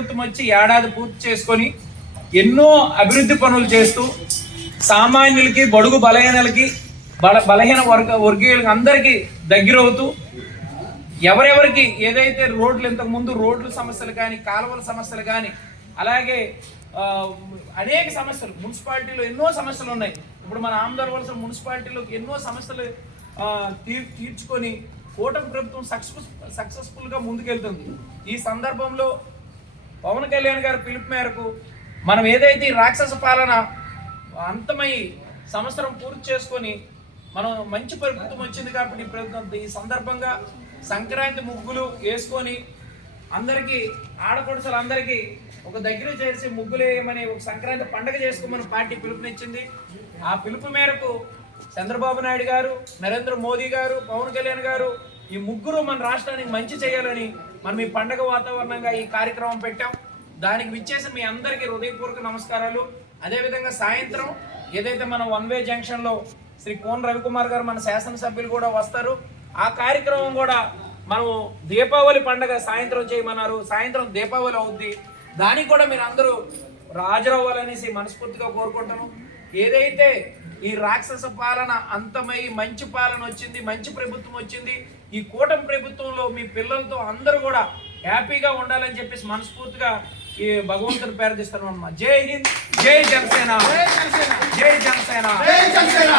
వచ్చి ఏడాది పూర్తి చేసుకొని ఎన్నో అభివృద్ధి పనులు చేస్తూ సామాన్యులకి బడుగు బలహీనలకి బల బలహీన వర్గ వర్గీయులకి అందరికీ దగ్గరవుతూ ఎవరెవరికి ఏదైతే రోడ్లు ఇంతకు ముందు రోడ్ల సమస్యలు కానీ కాలువల సమస్యలు కానీ అలాగే అనేక సమస్యలు మున్సిపాలిటీలో ఎన్నో సమస్యలు ఉన్నాయి. ఇప్పుడు మన ఆమదార్ వలస మున్సిపాలిటీలో ఎన్నో సమస్యలు తీ- తీర్చుకొని కూటమి ప్రభుత్వం సక్సెస్ సక్సెస్ఫుల్గా ముందుకెళ్తుంది. ఈ సందర్భంలో పవన్ కళ్యాణ్ గారు పిలుపు మేరకు మనం ఏదైతే రాక్షస పాలన అంతమై సంవత్సరం పూర్తి చేసుకొని మనం మంచి ప్రభుత్వం వచ్చింది కాబట్టి ప్రభుత్వం ఈ సందర్భంగా సంక్రాంతి ముగ్గులు వేసుకొని అందరికీ ఆడపడుచులు అందరికీ ఒక దగ్గర చేసి ముగ్గులు వేయమని ఒక సంక్రాంతి పండగ చేసుకోమని పార్టీ పిలుపునిచ్చింది. ఆ పిలుపు మేరకు చంద్రబాబు నాయుడు గారు నరేంద్ర మోదీ గారు పవన్ కళ్యాణ్ గారు ఈ ముగ్గురు మన రాష్ట్రానికి మంచి చేయాలని మనం ఈ పండగ వాతావరణంగా ఈ కార్యక్రమం పెట్టాం. దానికి విచ్చేసి మీ అందరికీ హృదయపూర్వక నమస్కారాలు. అదేవిధంగా సాయంత్రం ఏదైతే మన వన్ వే జంక్షన్లో శ్రీ కోన్ రవికుమార్ గారు మన శాసనసభ్యులు కూడా వస్తారు. ఆ కార్యక్రమం కూడా మనము దీపావళి పండగ సాయంత్రం చేయమన్నారు. సాయంత్రం దీపావళి అవుద్ది. దానికి కూడా మీరు అందరూ రాజరవ్వాలనేసి మనస్ఫూర్తిగా కోరుకుంటాను ఏదైతే ఈ రాక్షస పాలన అంతమై మంచి పాలన వచ్చింది మంచి ప్రభుత్వం వచ్చింది. ఈ కూటమి ప్రభుత్వంలో మీ పిల్లలతో అందరూ కూడా హ్యాపీగా ఉండాలని చెప్పేసి మనస్ఫూర్తిగా ఈ భగవంతుని ప్రార్థిస్తాను అమ్మా. జై హింద్ జై జనసేన జై జనసేన. జై జనసేన.